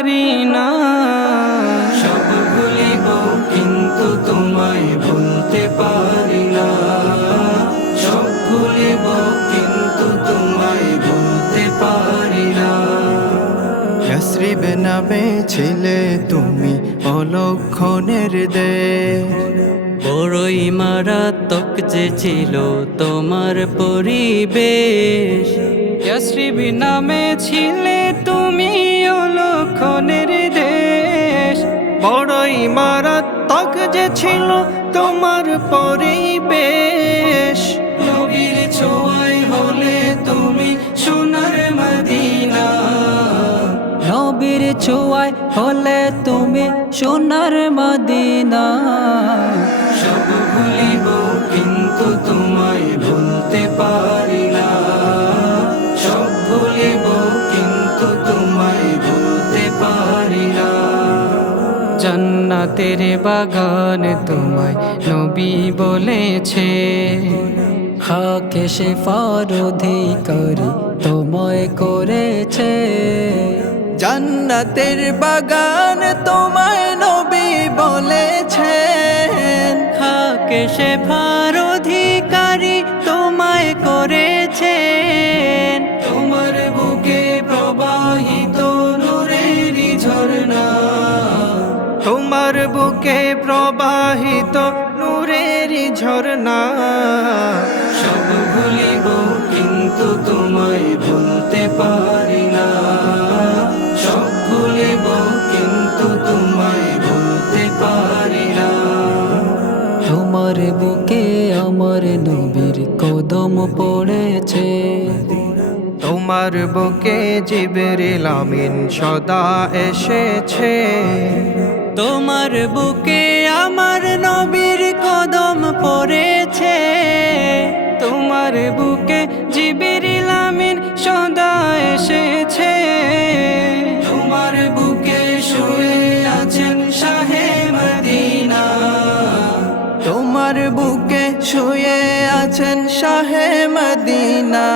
পারি না। সব ভুলিব কিন্তু তোমায় ভুলতে পারি না। সব ভুলিব কিন্তু তোমায় ভুলতে পারি না। ইয়াসরিব নামে ছিলে তুমি অলক্ষণের দে। বড়ই মারাত্মক যে ছিল তোমার পরিবেশ। ইয়াসরিবি নামে ছিলে তুমি অলক্ষণের দেশ, বড়ই মারাত্মক যে ছিল তোমার পরিবেশ। নবীর ছোঁয়ায় হলে তুমি সোনার মদিনা। নবীর ছোঁয়ায় হলে তুমি সোনার মদিনা। জান্নাতের বাগান তোমায় নবী বলেছে। হাকে সে অধিকারী তোমায় করেছে। জান্নাতের বাগান তোমায় নবী বলেছেন। হাকে সে অধিকারী তোমায় করেছে। তোমার বুকে প্রবাহিত নূরের ঝর্ণা। সব ভুলিব, কিন্তু তোমায় ভুলতে পারি না। সব ভুলিব, কিন্তু তোমায় ভুলতে পারি না। তোমার বুকে আমার নবীর কদম পড়েছে। তোমার বুকে জিবরিল লামিন সদা এসেছে। তোমার বুকে আমার নবীর কদম পড়েছে। তোমার বুকে জিবিরিল আমিন সদা এসেছে। তোমার বুকে শুয়ে আছেন শাহে মদিনা। তোমার বুকে শুয়ে আছেন শাহে মদিনা।